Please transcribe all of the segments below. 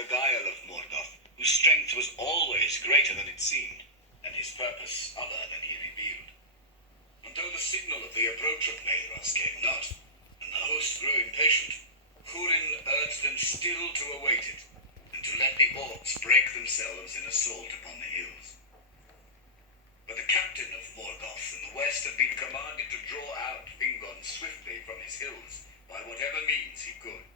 the guile of Morgoth, whose strength was always greater than it seemed, and his purpose other than he revealed. Until the signal of the approach of Maedhros came not, and the host grew impatient, Hurin urged them still to await it, and to let the orcs break themselves in assault upon the hills. But the captain of Morgoth in the west had been commanded to draw out Fingon swiftly from his hills by whatever means he could.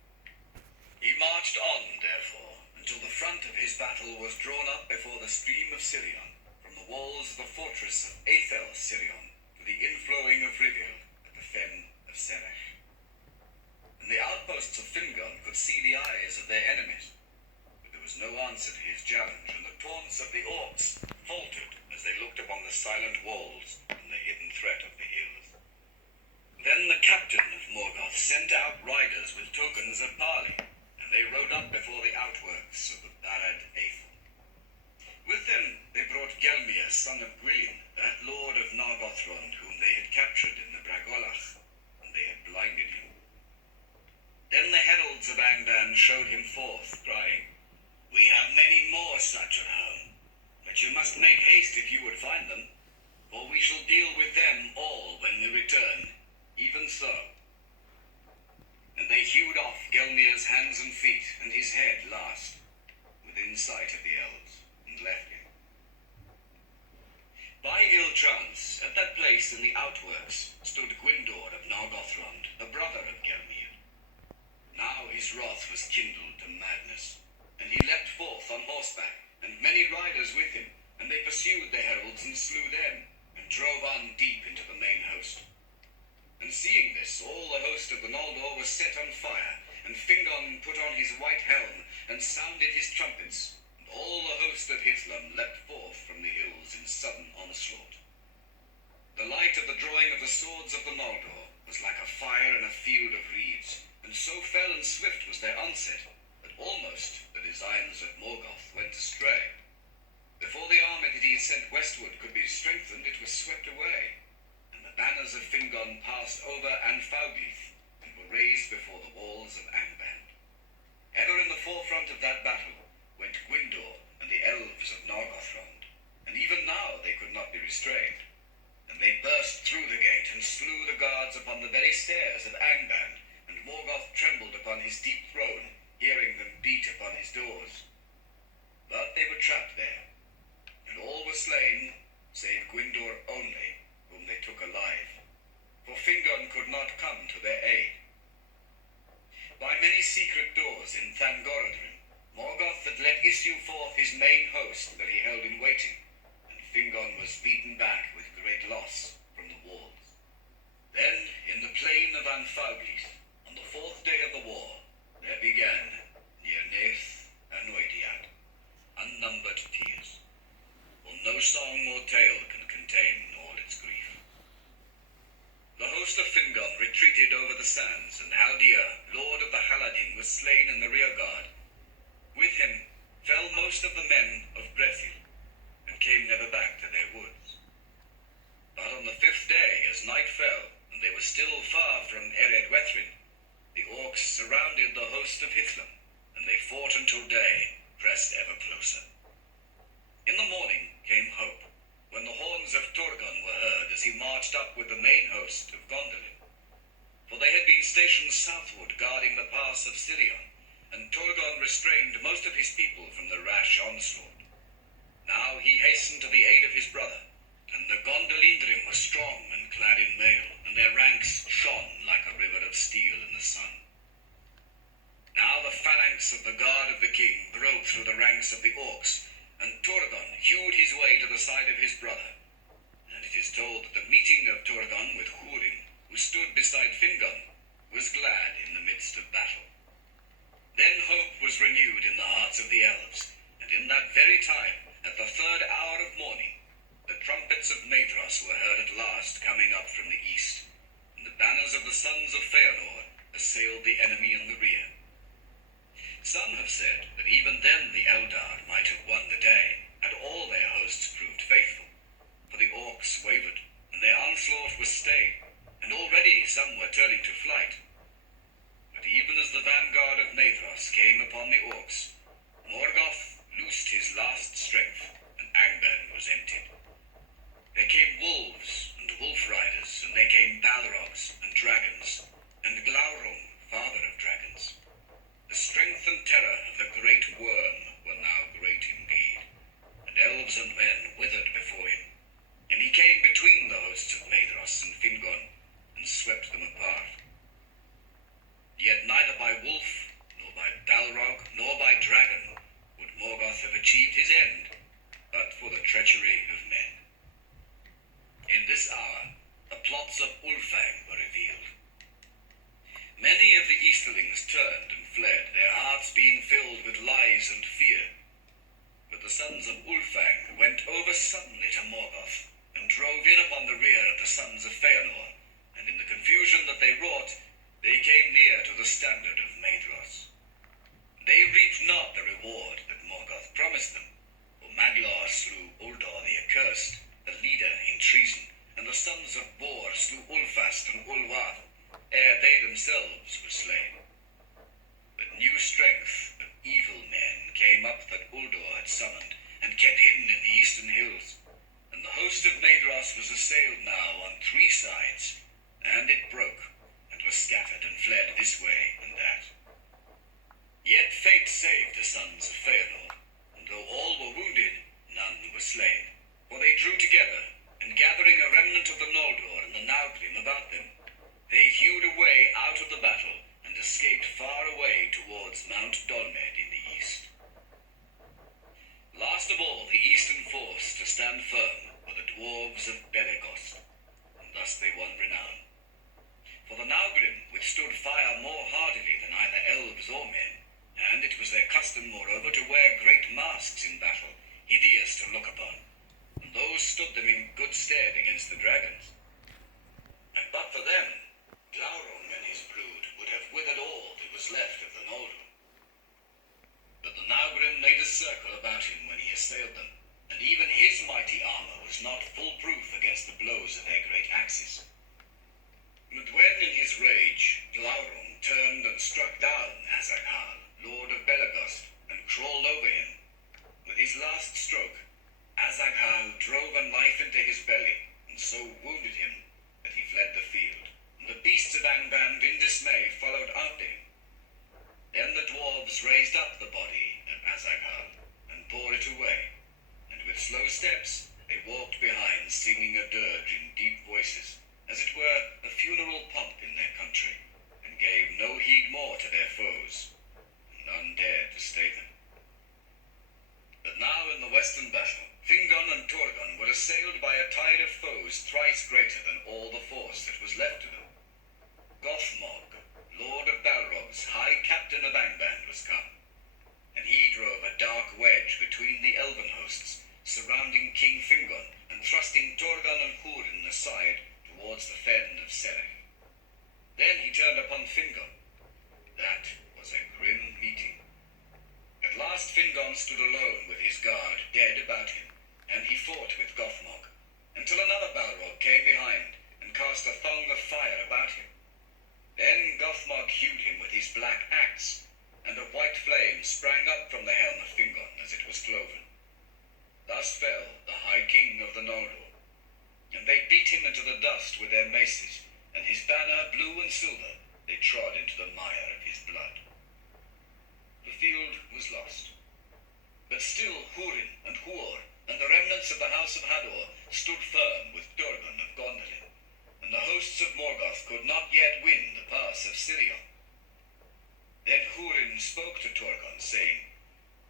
He marched on, therefore, until the front of his battle was drawn up before the stream of Sirion, from the walls of the fortress of Aethel Sirion to the inflowing of Rivil at the fen of Serech. And the outposts of Fingon could see the eyes of their enemies, but there was no answer to his challenge, and the taunts of the orcs faltered as they looked upon the silent walls and the hidden threat of the hills. Then the captain of Morgoth sent out riders with tokens of parley, and they rode up before the outworks of the Barad Aethel. With them they brought Gelmir, son of Gwilym, that lord of Nargothrond, whom they had captured in the Bragolach, and they had blinded him. Then the heralds of Angband showed him forth, crying, "We have many more such at home, but you must make haste if you would find them, for we shall deal with them all when we return, even so." And they hewed off Gelmir's hands and feet, and his head last, within sight of the elves, and left him. By ill chance, at that place in the outworks, stood Gwyndor of Nargothrond, the brother of Gelmir. Now his wrath was kindled to madness, and he leapt forth on horseback, and many riders with him, and they pursued the heralds and slew them, and drove on deep into the main host. And seeing this, all the host of the Noldor was set on fire, and Fingon put on his white helm, and sounded his trumpets, and all the host of Hithlum leapt forth from the hills in sudden onslaught. The light of the drawing of the swords of the Noldor was like a fire in a field of reeds, and so fell and swift was their onset, that almost the designs of Morgoth went astray. Before the army that he had sent westward could be strengthened, it was swept away, and the banners of Fingon passed over Anfauglith, and were raised before the walls of Angband. Ever in the forefront of that battle went Gwyndor and the elves of Nargothrond, and even now they could not be restrained. And they burst through the gate, and slew the guards upon the very stairs of Angband, and Morgoth trembled upon his deep throne, hearing them beat upon his doors. But they were trapped there, and all were slain, save Gwyndor only, whom they took alive, for Fingon could not come to their aid. By many secret doors in Thangorodrim, Morgoth had let issue forth his main host that he held in waiting, and Fingon was beaten back with great loss from the walls. Then, in the plain of Anfauglith, on the 4th day of the war, there began, near Nath and Oediad, unnumbered tears, for no song nor tale can contain all its grief. The host of Fingon retreated over the sands, and Haldir, lord of the Haladin, was slain in the rear guard. With him fell most of the men of Brethil, and came never back to their woods. But on the 5th day, as night fell, and they were still far from Ered Wethrin, the orcs surrounded the host of Hithlum, and they fought until day, pressed ever closer. In the morning came hope, when the horns of Turgon were heard as he marched up with the main host of Gondolin. For they had been stationed southward guarding the pass of Sirion, and Turgon restrained most of his people from the rash onslaught. Now he hastened to the aid of his brother, and the Gondolindrim were strong and clad in mail, and their ranks shone like a river of steel in the sun. Now the phalanx of the guard of the king broke through the ranks of the orcs, and Turgon hewed his way to the side of his brother. And it is told that the meeting of Turgon with Hurin, who stood beside Fingon, was glad in the midst of battle. Then hope was renewed in the hearts of the elves, and in that very time, at the 3rd hour of morning, the trumpets of Maedhros were heard at last coming up from the east, and the banners of the sons of Feanor assailed the enemy in the rear. Some have said that even then the Eldar might have won the day, had all their hosts proved faithful, for the orcs wavered, and their onslaught was stayed, and already some were turning to flight. But even as the vanguard of Maedhros came upon the orcs, turned and fled, their hearts being filled with lies and fear. But the sons of Ulfang went over suddenly to Morgoth, and drove in upon the rear of the sons of Feanor, and in the confusion that they wrought, they came near to the standard of Maedhros. They reaped not the reward that Morgoth promised them, for Maglor slew Uldor the Accursed, the leader in treason, and the sons of Bor slew Ulfast and Ulwath, ere they themselves were slain. But new strength of evil men came up that Uldor had summoned, and kept hidden in the eastern hills, and the host of Maedhros was assailed now on 3 sides, and it broke, and was scattered and fled this way and that. Yet fate saved the sons of Feanor, and though all were wounded, none were slain, for they drew together, and gathering a remnant of the Noldor and the Naugrim about them, they hewed a way out of the battle, and escaped far away towards Mount Dolmed in the east. Last of all the eastern force to stand firm were the dwarves of Belegost, and thus they won renown. For the Naugrim withstood fire more hardily than either elves or men, and it was their custom, moreover, to wear great masks in battle, hideous to look upon, and those stood them in good stead against the dragons. And but for them, Glaurung and his brood would have withered all that was left of the Noldor. But the Naugrim made a circle about him when he assailed them, and even his mighty armor was not full-proof against the blows of their great axes. But when in his rage Glaurung turned and struck down Azaghal, lord of Belegost, and crawled over him, with his last stroke, Azaghal drove a knife into his belly, and so wounded him that he fled the field, and the beasts of Angband in dismay followed after him. Then the dwarves raised up the body of Azaghal, and bore it away, and with slow steps they walked behind, singing a dirge in deep voices, as it were a funeral pomp in their country, and gave no heed more to their foes, and none dared to stay them. But now in the western battle, Fingon and Turgon were assailed by a tide of foes thrice greater than all the force that was left to them. Gothmog, lord of Balrog's, high captain of Angband, was come, and he drove a dark wedge between the elven hosts, surrounding King Fingon, and thrusting Turgon and Hurin aside towards the fen of Serech. Then he turned upon Fingon. That was a grim meeting. At last Fingon stood alone with his guard dead about him, and he fought with Gothmog, until another Balrog came behind, and cast a thong of fire about him. Then Gothmog hewed him with his black axe, and a white flame sprang up from the helm of Fingon as it was cloven. Thus fell the High King of the Noldor, and they beat him into the dust with their maces, and his banner, blue and silver, they trod into the mire of his blood. The field was lost. But still Hurin and Huor and the remnants of the house of Hador stood firm with Durgan of Gondolin, and the hosts of Morgoth could not yet win the pass of Sirion. Then Hurin spoke to Turgon, saying,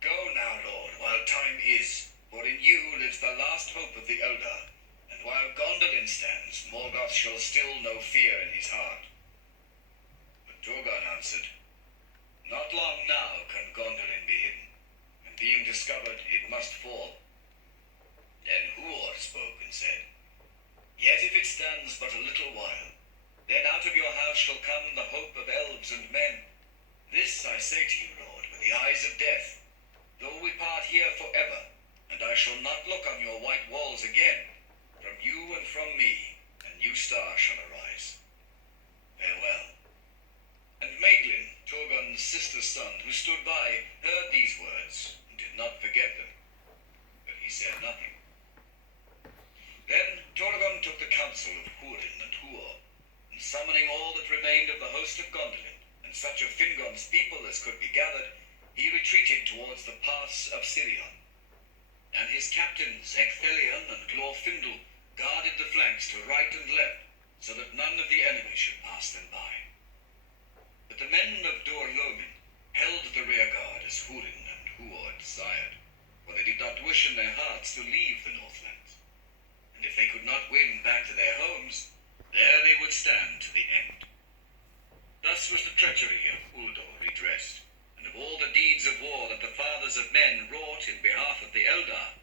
"Go now, Lord, while time is, for in you lives the last hope of the Eldar, and while Gondolin stands, Morgoth shall still know fear in his heart." But Turgon answered, "Not long now can Gondolin be hidden, and being discovered, it must fall." Then Huor spoke and said, "Yet if it stands but a little while, then out of your house shall come the hope of elves and men. This I say to you, Lord, with the eyes of death, though we part here forever, and I shall not look on your white walls again, from you and from me a new star shall arise. Farewell." And Maeglin, Turgon's sister's son, who stood by, heard these words, and did not forget them, but he said nothing. Then Turgon took the counsel of Hurin and Huor, and summoning all that remained of the host of Gondolin, and such of Fingon's people as could be gathered, he retreated towards the pass of Sirion. And his captains, Ecthelion and Glorfindel, guarded the flanks to right and left, so that none of the enemy should pass them by. But the men of Dor-Lomin held the rear guard as Hurin and Huor desired, for they did not wish in their hearts to leave the Northlands. And if they could not win back to their homes, there they would stand to the end. Thus was the treachery of Uldor redressed, and of all the deeds of war that the fathers of men wrought in behalf of the Eldar,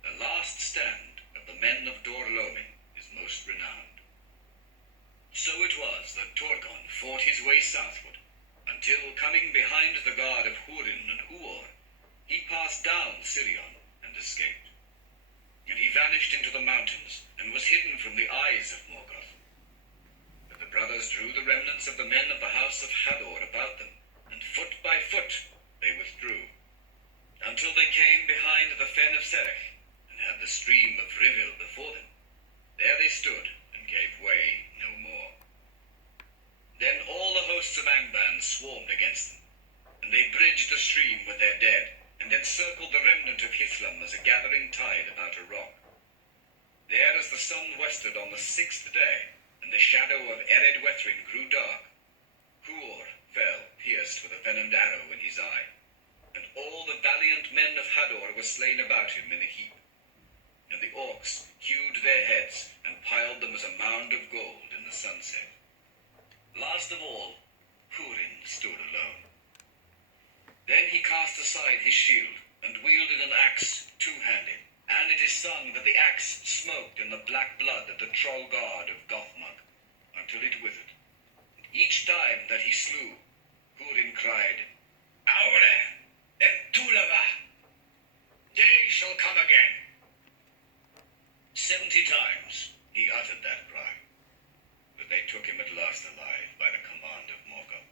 the last stand of the men of Dor-Lomin is most renowned. So it was that Torgon fought his way southward, until, coming behind the guard of Hurin and Huor, he passed down Sirion and escaped. And he vanished into the mountains, and was hidden from the eyes of Morgoth. But the brothers drew the remnants of the men of the house of Hador about them, and foot by foot they withdrew, until they came behind the fen of Serech, and had the stream of Rivil before them. There they stood, and gave way no more. Then all the hosts of Angband swarmed against them, and they bridged the stream with their dead, and encircled the remnant of Hithlum as a gathering tide about a rock. There as the sun westered on the 6th day, and the shadow of Ered Wethrin grew dark, Huor fell, pierced with a venomed arrow in his eye, and all the valiant men of Hador were slain about him in a heap. And the orcs hewed their heads, and piled them as a mound of gold in the sunset. Last of all, Hurin stood alone. Then he cast aside his shield, and wielded an axe two-handed, and it is sung that the axe smoked in the black blood of the troll god of Gothmog, until it withered. And each time that he slew, Hurin cried, Aure and Tulava! Day shall come again! 70 times he uttered that cry, but they took him at last alive by the command of Morgoth.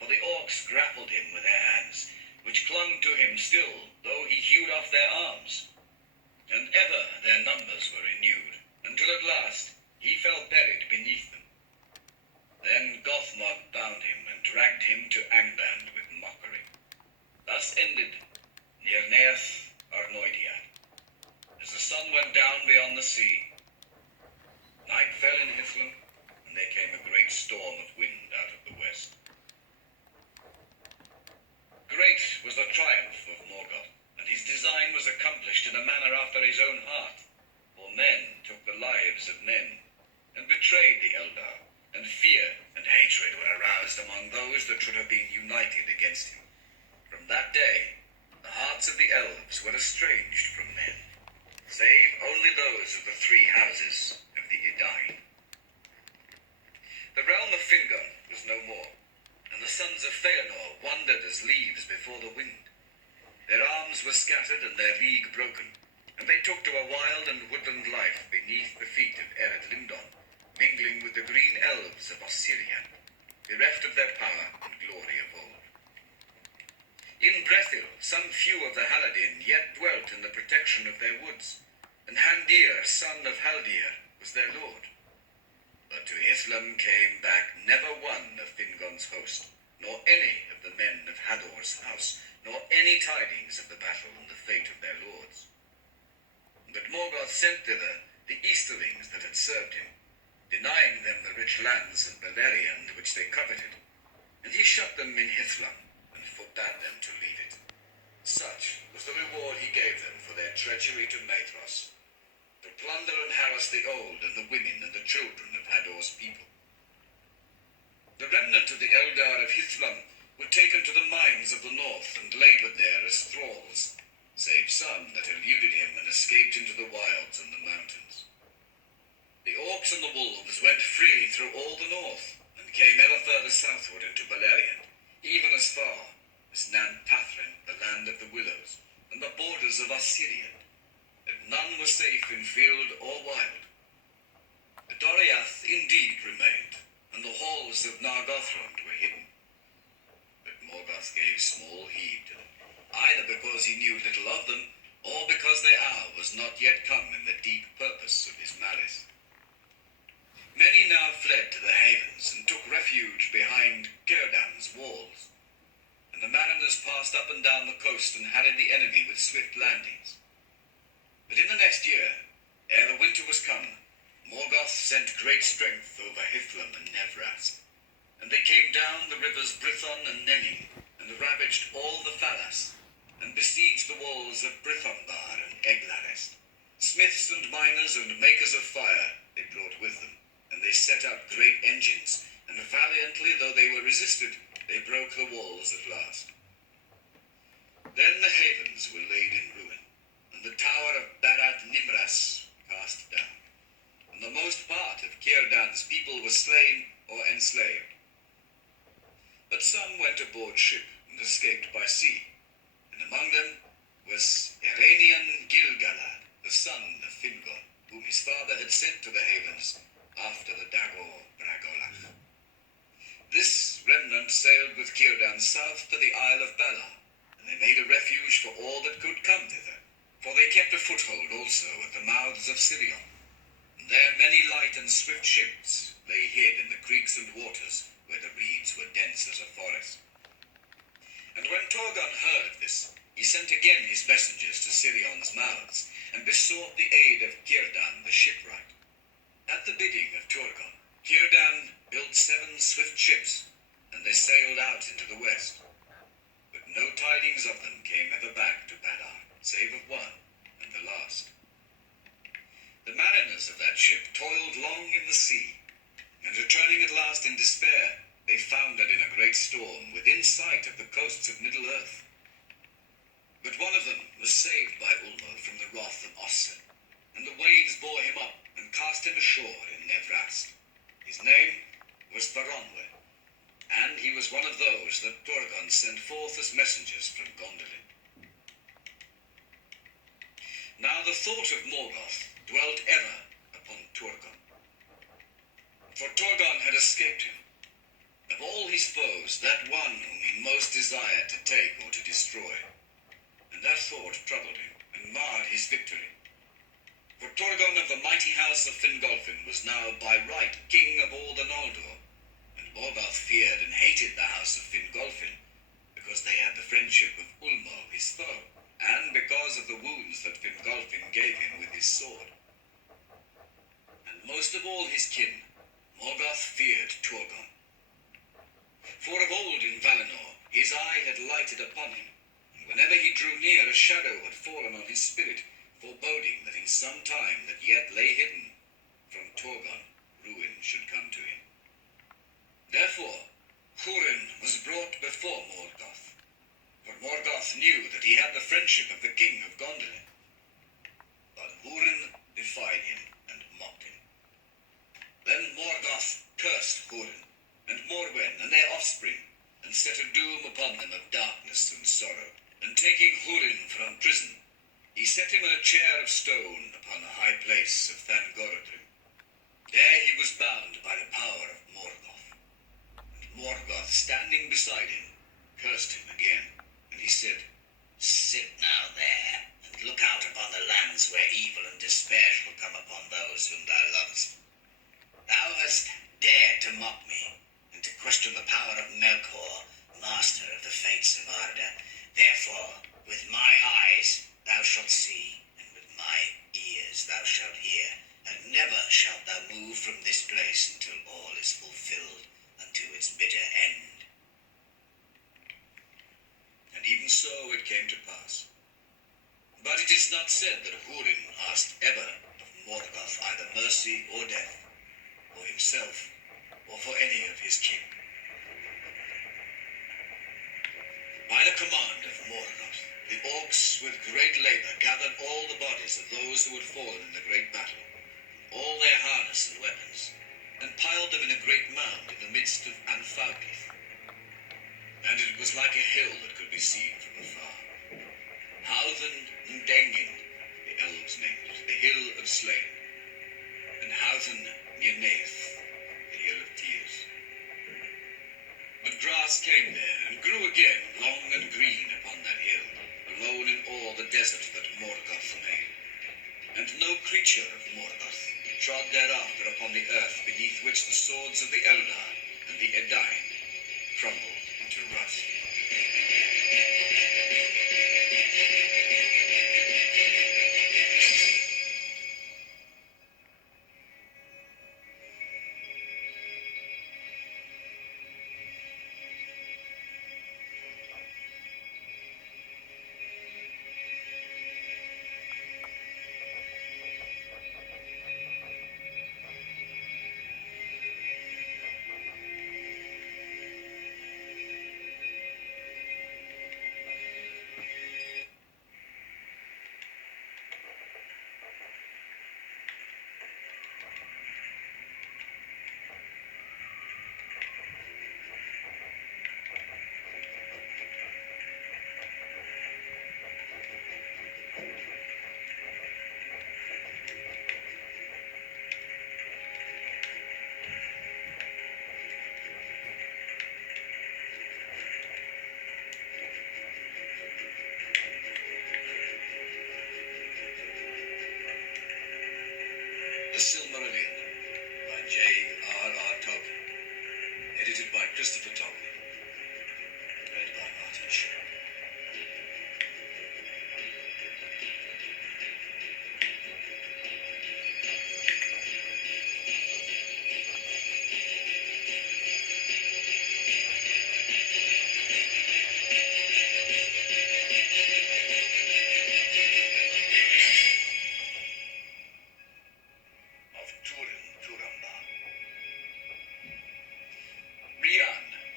For the orcs grappled him with their hands, which clung to him still, though he hewed off their arms. And ever their numbers were renewed, until at last he fell buried beneath them. Then Gothmog bound him, and dragged him to Angband with mockery. Thus ended Nirneath Arnoediad, as the sun went down beyond the sea. Night fell in Hithlum, and there came a great storm of wind out of the west. Great was the triumph of Morgoth, and his design was accomplished in a manner after his own heart. For men took the lives of men, and betrayed the Eldar, and fear and hatred were aroused among those that should have been united against him. From that day, the hearts of the elves were estranged from men, save only those of the 3 houses of the Edain. The realm of Fingon was no more, and the sons of Feanor wandered as leaves before the wind. Their arms were scattered and their league broken, and they took to a wild and woodland life beneath the feet of Ered Lindon, mingling with the green elves of Ossirian, bereft of their power and glory of old. In Brethil, some few of the Haladin yet dwelt in the protection of their woods, and Handir, son of Haldir, was their lord. But to Hithlum came back never one of Fingon's host, nor any of the men of Hador's house, nor any tidings of the battle and the fate of their lords. But Morgoth sent thither the Easterlings that had served him, denying them the rich lands of Beleriand which they coveted, and he shut them in Hithlum, and forbade them to leave it. Such was the reward he gave them for their treachery to Maethros, to plunder and harass the old and the women and the children of Hador's people. The remnant of the Eldar of Hithlum were taken to the mines of the north and laboured there as thralls, save some that eluded him and escaped into the wilds and the mountains. The orcs and the wolves went free through all the north, and came ever further southward into Beleriand, even as far as Nan Pathrin, the land of the willows, and the borders of Ossirian, that none was safe in field or wild. The Doriath indeed remained, and the halls of Nargothrond were hidden. But Morgoth gave small heed to them, either because he knew little of them, or because their hour was not yet come in the deep purpose of his malice. Many now fled to the havens, and took refuge behind Círdan's walls, and the mariners passed up and down the coast and harried the enemy with swift landings. But in the next year, ere the winter was come, Morgoth sent great strength over Hithlum and Nevrast, and they came down the rivers Brithon and Nenni, and ravaged all the Falas, and besieged the walls of Brithombar and Eglarest. Smiths and miners and makers of fire they brought with them, and they set up great engines, and valiantly though they were resisted, they broke the walls at last. Then the havens were laid in ruin, and the tower of Barad Nimras cast down, and the most part of Círdan's people were slain or enslaved. But some went aboard ship and escaped by sea, and among them was Iranian Gilgalad, the son of Fingal, whom his father had sent to the havens after the Dagor Bragolach. This remnant sailed with Círdan south to the Isle of Balar, and they made a refuge for all that could come thither, for they kept a foothold also at the mouths of Sirion. And there many light and swift ships lay hid in the creeks and waters, where the reeds were dense as a forest. And when Torgon heard of this, he sent again his messengers to Sirion's mouths, and besought the aid of Círdan the shipwright. At the bidding of Torgon, Círdan built 7 swift ships, and they sailed out into the west. But no tidings of them came ever back to Badar, save of one, and the last. The mariners of that ship toiled long in the sea, and returning at last in despair, they foundered in a great storm within sight of the coasts of Middle-earth. But one of them was saved by Ulmo from the wrath of Ossen, and the waves bore him up and cast him ashore in Nevrast. His name was Varonwe, and he was one of those that Torgon sent forth as messengers from Gondolin. Now the thought of Morgoth dwelt ever upon Torgon, for Torgon had escaped him. Of all his foes, that one whom he most desired to take or to destroy. And that thought troubled him, and marred his victory. For Torgon of the mighty house of Fingolfin was now by right king of all the Noldor, and Morgoth feared and hated the house of Fingolfin, because they had the friendship of Ulmo his foe, and because of the wounds that Fingolfin gave him with his sword. And most of all his kin, Morgoth feared Torgon. For of old in Valinor his eye had lighted upon him, and whenever he drew near a shadow had fallen on his spirit, foreboding that in some time that yet lay hidden from Torgon ruin should come to him. Therefore Hurin was brought before Morgoth, for Morgoth knew that he had the friendship of the king of Gondolin. But Hurin defied him and mocked him. Then Morgoth cursed Hurin and Morwen and their offspring, and set a doom upon them of darkness and sorrow. And taking Hurin from prison, he set him in a chair of stone upon a high place of Thangorodrim. There he was bound by the power of Morgoth. And Morgoth, standing beside him, cursed him again, and he said, "Sit now there, and look out upon the lands where evil and despair shall come upon those whom thou lovest. Thou hast dared to mock me, and to question the power of Melkor, master of the fates of Arda. Therefore, with my eyes thou shalt see, and with my ears thou shalt hear, and never shalt thou move from this place until all is fulfilled unto its bitter end." And even so it came to pass. But it is not said that Hurin asked ever of Morgoth either mercy or death, for himself or for any of his kin. By the command of Morgoth, the orcs with great labor gathered all the bodies of those who had fallen in the great battle, all their harness and weapons, and piled them in a great mound in the midst of Anfalgith. And it was like a hill that could be seen from afar. Howthen and Dengin, the elves named it, the hill of slain, and Howthen near Nath, the hill of tears. But grass came there and grew again long and green upon that hill, alone in all the desert that Morgoth made. And no creature of Morgoth trod thereafter upon the earth beneath which the swords of the Eldar and the Edain crumbled into rust. village.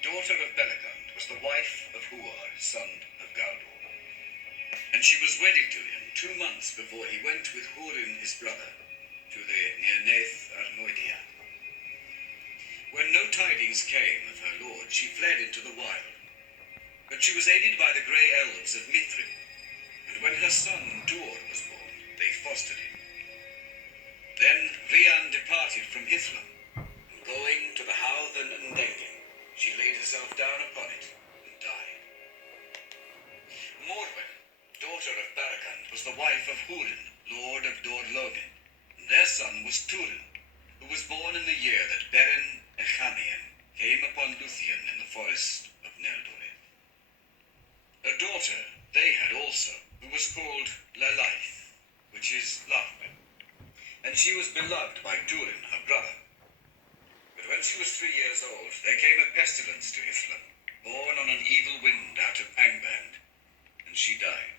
Daughter of Belagund, was the wife of Hurin, son of Galdor, and she was wedded to him 2 months before he went with Hurin his brother to the Nirnaeth Arnoidia. When no tidings came of her lord, she fled into the wild, but she was aided by the grey elves of Mithrin, and when her son Dor was born, they fostered him. Then Rian departed from Hithlam, and going to the Howthan and Dengen, she laid herself down upon it and died. Morwen, daughter of Baragund, was the wife of Hurin, lord of Dor-Lomin, and their son was Turin, who was born in the year that Beren Echanian came upon Luthien in the forest of Neldoreth. A daughter they had also, who was called Lalaith, which is laughter, and she was beloved by Turin, her brother. But when she was 3 years old, there came a pestilence to Hithlam, born on an evil wind out of Angband, and she died.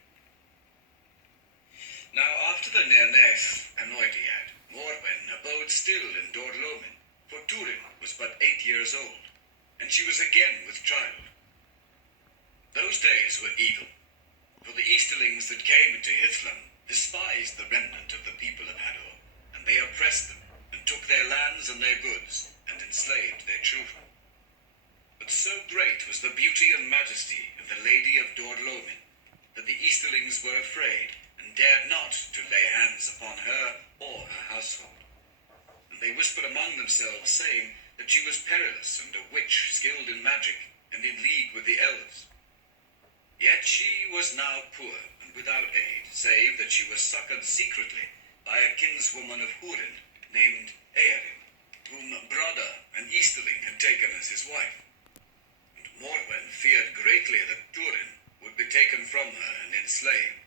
Now after the Nirnaeth Arnoidiad, Morwen abode still in Dor-Lomin, for Turin was but 8 years old, and she was again with child. Those days were evil, for the Easterlings that came into Hithlam despised the remnant of the people of Hador, and they oppressed them, and took their lands and their goods, and enslaved their children. But so great was the beauty and majesty of the Lady of Dor-Lomin that the Easterlings were afraid, and dared not to lay hands upon her or her household. And they whispered among themselves, saying that she was perilous, and a witch skilled in magic, and in league with the elves. Yet she was now poor, and without aid, save that she was succoured secretly by a kinswoman of Hurin, named Erin, whom Brodda, an Easterling, had taken as his wife. And Morwen feared greatly that Turin would be taken from her and enslaved.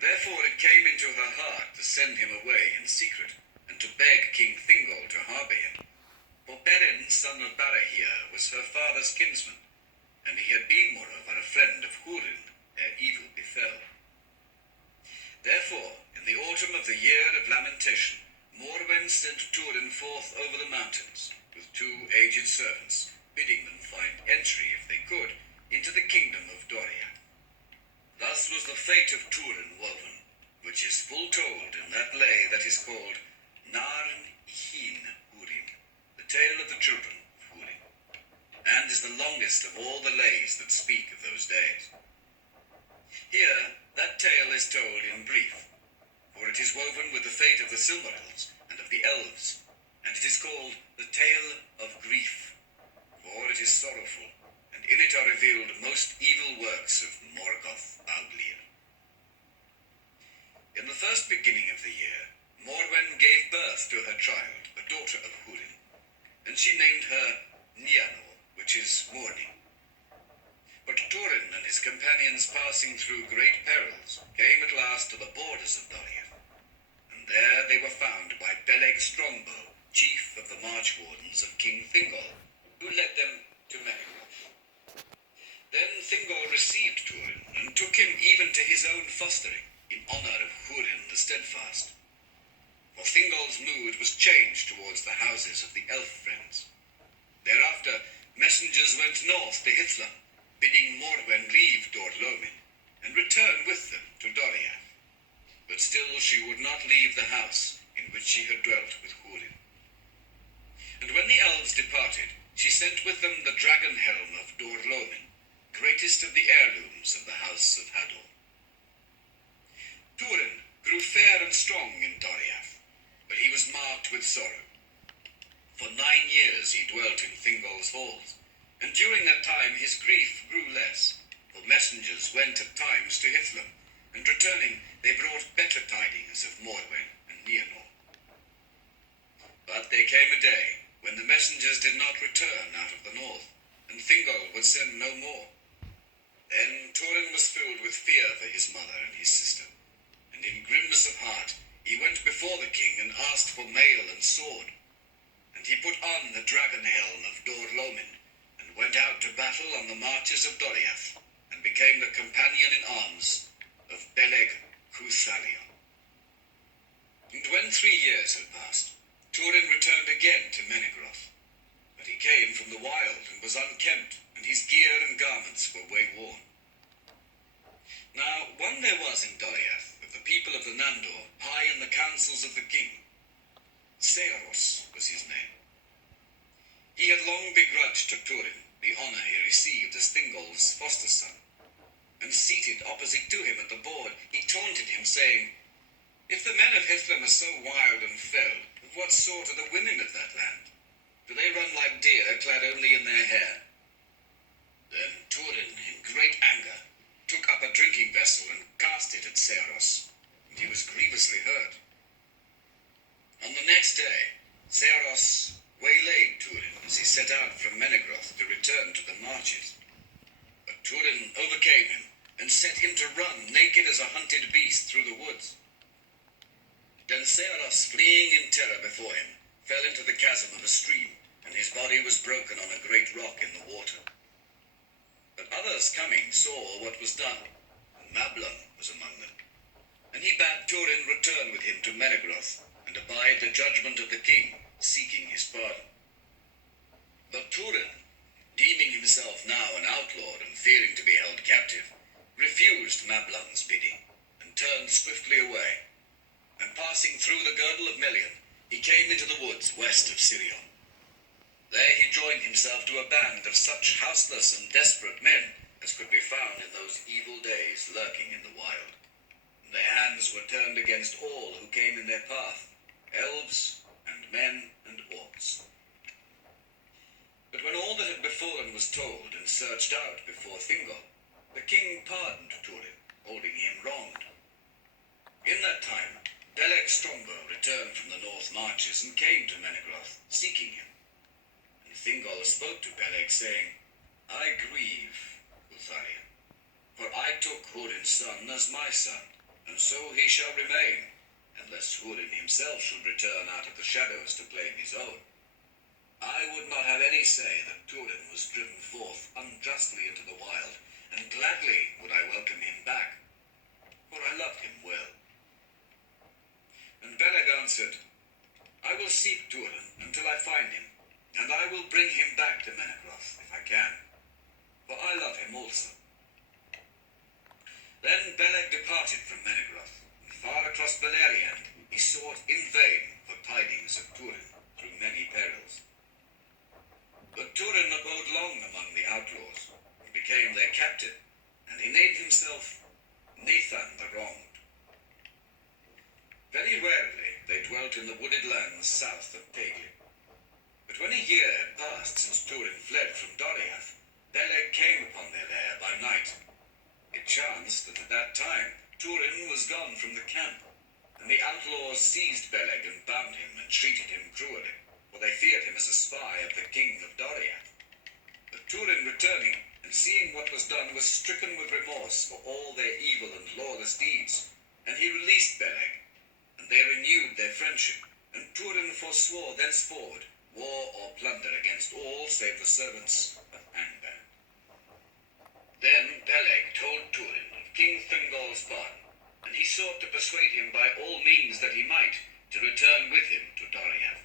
Therefore it came into her heart to send him away in secret, and to beg King Thingol to harbour him. For Beren, son of Barahir, was her father's kinsman, and he had been, moreover, a friend of Hurin ere evil befell. Therefore, in the autumn of the year of lamentation, Morwen sent Turin forth over the mountains, with 2 aged servants, bidding them find entry, if they could, into the kingdom of Doria. Thus was the fate of Turin woven, which is full told in that lay that is called Narn Hin Hurin, the tale of the children of Hurin, and is the longest of all the lays that speak of those days. Here that tale is told in brief, for it is woven with the fate of the Silmarils and of the elves, and it is called the Tale of Grief, for it is sorrowful, and in it are revealed most evil works of Morgoth Auglir. In the first beginning of the year, Morwen gave birth to her child, a daughter of Hurin, and she named her Nianor, which is mourning. But Turin and his companions, passing through great perils, came at last to the borders of Doria, and there they were found by Beleg Strongbow, chief of the march wardens of King Thingol, who led them to Menegroth. Then Thingol received Turin, and took him even to his own fostering, in honour of Hurin the Steadfast. For Thingol's mood was changed towards the houses of the elf friends. Thereafter messengers went north to Hithlam, bidding Morwen leave Dor-Lomin, and return with them to Doriath. But still she would not leave the house in which she had dwelt with Hurin. And when the elves departed, she sent with them the dragon helm of Dor-Lomin, greatest of the heirlooms of the house of Hador. Turin grew fair and strong in Doriath, but he was marked with sorrow. For 9 years he dwelt in Thingol's halls, and during that time his grief grew less, for messengers went at times to Hithlam, and returning they brought better tidings of Morwen and Nianor. But there came a day when the messengers did not return out of the north, and Thingol would send no more. Then Turin was filled with fear for his mother and his sister, and in grimness of heart he went before the king and asked for mail and sword. And he put on the dragon helm of Dor-Lomin, and went out to battle on the marches of Doriath, and became the companion in arms of Beleg Cuthalion. And when 3 years had passed, Turin returned again to Menegroth. But he came from the wild and was unkempt, and his gear and garments were way-worn. Now, one there was in Doriath, of the people of the Nandor, high in the councils of the king. Searos was his name. He had long begrudged to Turin the honour he received as Thingol's foster son, and seated opposite to him at the board, he taunted him, saying, "If the men of Hithlum are so wild and fell, of what sort are the women of that land? Do they run like deer, clad only in their hair?" Then Turin, in great anger, took up a drinking vessel and cast it at Searos, and he was grievously hurt. On the next day, Searos waylaid Turin as he set out from Menegroth to return to the marches. But Turin overcame him and set him to run naked as a hunted beast through the woods. Then Searos, fleeing in terror before him, fell into the chasm of a stream, and his body was broken on a great rock in the water. But others coming saw what was done, and Mablung was among them. And he bade Turin return with him to Menegroth, and abide the judgment of the king, seeking his pardon. But Turin, deeming himself now an outlaw and fearing to be held captive, refused Mablung's bidding, and turned swiftly away. And passing through the girdle of Melian, he came into the woods west of Sirion. There he joined himself to a band of such houseless and desperate men as could be found in those evil days lurking in the wild. And their hands were turned against all who came in their path, elves and men and orcs. But when all that had befallen was told and searched out before Thingol, the king pardoned Turin, holding him wronged. In that time, Beleg Strongbow returned from the north marches and came to Menegroth, seeking him. And Thingol spoke to Beleg, saying, "I grieve, Cuthalion, for I took Hurin's son as my son, and so he shall remain, unless Hurin himself should return out of the shadows to claim his own. I would not have any say that Turin was driven forth unjustly into the wild, and gladly would I welcome him back, for I loved him well." And Beleg answered, "I will seek Turin until I find him, and I will bring him back to Menegroth if I can, for I love him also." Then Beleg departed from Menegroth, and far across Beleriand he sought in vain for tidings of Turin through many perils. But Turin abode long among the outlaws, and became their captain, and he named himself Nathan the Wronged. Very rarely they dwelt in the wooded lands south of Tegli. But when a year had passed since Turin fled from Doriath, Beleg came upon their lair by night. It chanced that at that time Turin was gone from the camp, and the outlaws seized Beleg and bound him and treated him cruelly, for they feared him as a spy of the king of Doriath. But Turin returning, and seeing what was done, was stricken with remorse for all their evil and lawless deeds, and he released Beleg, and they renewed their friendship, and Turin forswore thenceforward war or plunder against all save the servants of Angband. Then Beleg told Turin of King Thingol's pardon, and he sought to persuade him by all means that he might to return with him to Doriath,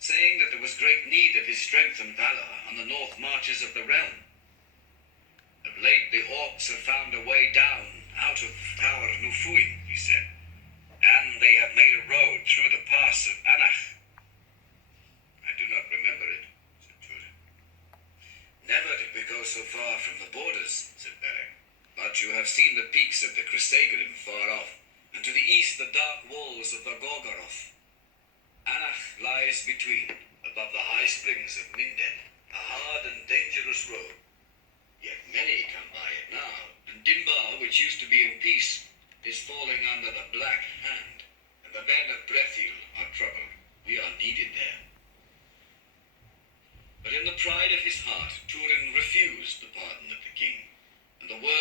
saying that there was great need of his strength and valor on the north marches of the realm. Of late the orcs have found a way down out of Tower Nufuin, he said, and they have made a road through the pass of Anach. I do not remember it, said Turin. Never did we go so far from the borders, said Beleg, but you have seen the peaks of the Crissaegrim far off, and to the east the dark walls of the Gorgoroth. Anach lies between, above the high springs of Minden, a hard and dangerous road. Yet many come by it now, and Dimbar, which used to be in peace, is falling under the Black Hand, and the men of Brethil are troubled. We are needed there. But in the pride of his heart, Turin refused the pardon of the king, and the word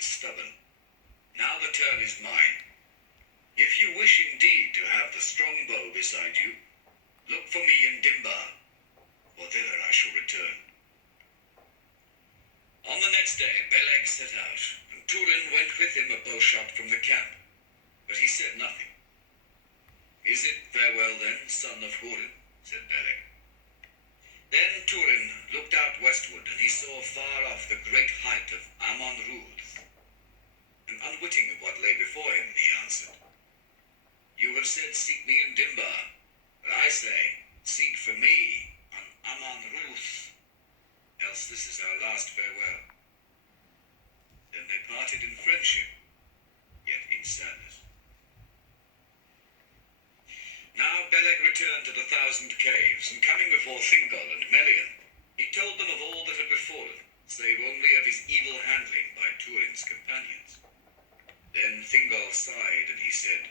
and stubborn. Now the turn is mine. If you wish indeed to have the strong bow beside you, look for me in Dimbar, for thither I shall return. On the next day, Beleg set out, and Turin went with him a bowshot from the camp, but he said nothing. Is it farewell then, son of Hurin? Said Beleg. Then Turin looked out westward, and he saw far off the great height of Amon-Rûd. And unwitting of what lay before him, he answered, You have said, seek me in Dimbar, but I say, seek for me on Amon-Rûd, else this is our last farewell. Then they parted in friendship, yet in sadness. Now Beleg returned to the 1,000 caves, and coming before Thingol and Melian, he told them of all that had befallen, save only of his evil handling by Turin's companions. Then Thingol sighed, and he said,